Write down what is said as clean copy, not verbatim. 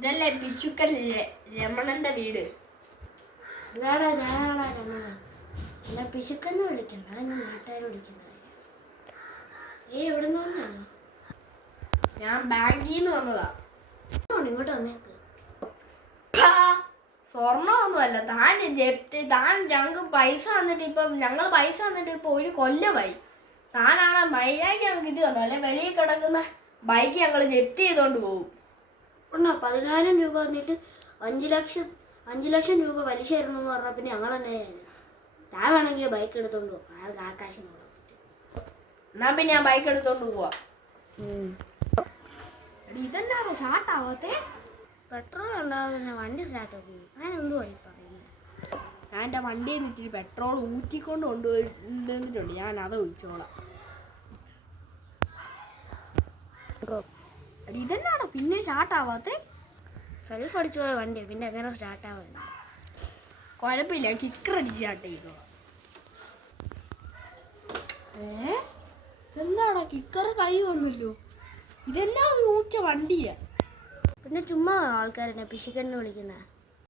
ഇതല്ലേ പിശുക്കൻ രമണന്റെ വീട്. ഇതാടാ ഞാനാടാ രമണൻ. എന്നെ പിശുക്കെന്ന് വിളിക്കണ്ട, എന്നെ നാട്ടുകാർ വിളിക്കുന്നത്. എവിടെ നിന്ന് വന്നാണോ? ഞാൻ ബാങ്കിൽ നിന്ന് വന്നതാ. ഇങ്ങോട്ട് വന്നേക്ക്. സ്വർണ്ണമൊന്നുമല്ല, താൻ ഞങ്ങൾക്ക് പൈസ തന്നിട്ട് ഇപ്പൊ 1 കൊല്ലമായി. താനാണ് മൈരാക്കി ഞങ്ങൾക്ക് ഇത് തന്നു, അല്ലെ വെളിയിൽ കിടക്കുന്ന ബൈക്ക് ഞങ്ങൾ ജപ്തി ചെയ്തോണ്ട് പോകും. 10,000 രൂപ തന്നിട്ട് 5 ലക്ഷം രൂപ പലിശ തരണമെന്ന് പറഞ്ഞാൽ പിന്നെ ഞങ്ങൾ തന്നെ താൻ വേണമെങ്കിൽ ബൈക്ക് എടുത്തോണ്ട് പോകും. അത് ആകാശം എന്നാ പിന്നെ ഞാൻ ബൈക്ക് എടുത്തോണ്ട് പോവാ. ഇതെന്നാണോ സ്റ്റാർട്ടാവാത്തെ? പെട്രോൾ ഉണ്ടാവുന്ന വണ്ടി സ്റ്റാർട്ടാക്കി. ഞാൻ എന്ത് വഴി പറയുന്നു? ഞാൻ എൻ്റെ വണ്ടിയിൽ നിന്ന് ഇച്ചിരി പെട്രോൾ ഊറ്റിക്കൊണ്ട് കൊണ്ടുവന്നിട്ടുണ്ട്. ഞാൻ അത് ഒഴിച്ചോളാം. ഇതെന്നാണോ പിന്നെ സ്റ്റാർട്ടാവാത്തെ? സെൽഫ് അടിച്ചു പോയ വണ്ടി പിന്നെ എങ്ങനെ സ്റ്റാർട്ടാവുക? കുഴപ്പമില്ല, കിക്കർ അടിച്ച് സ്റ്റാർട്ട് ചെയ്തോളാം. എന്താണോ കിക്കർ കൈ വന്നല്ലോ? ഇതെല്ലാം ഊറ്റ വണ്ടിയാ. പിന്നെ ചുമ്മാ ആൾക്കാരെന്നെ പിശുക്കെന്ന് വിളിക്കുന്നത്.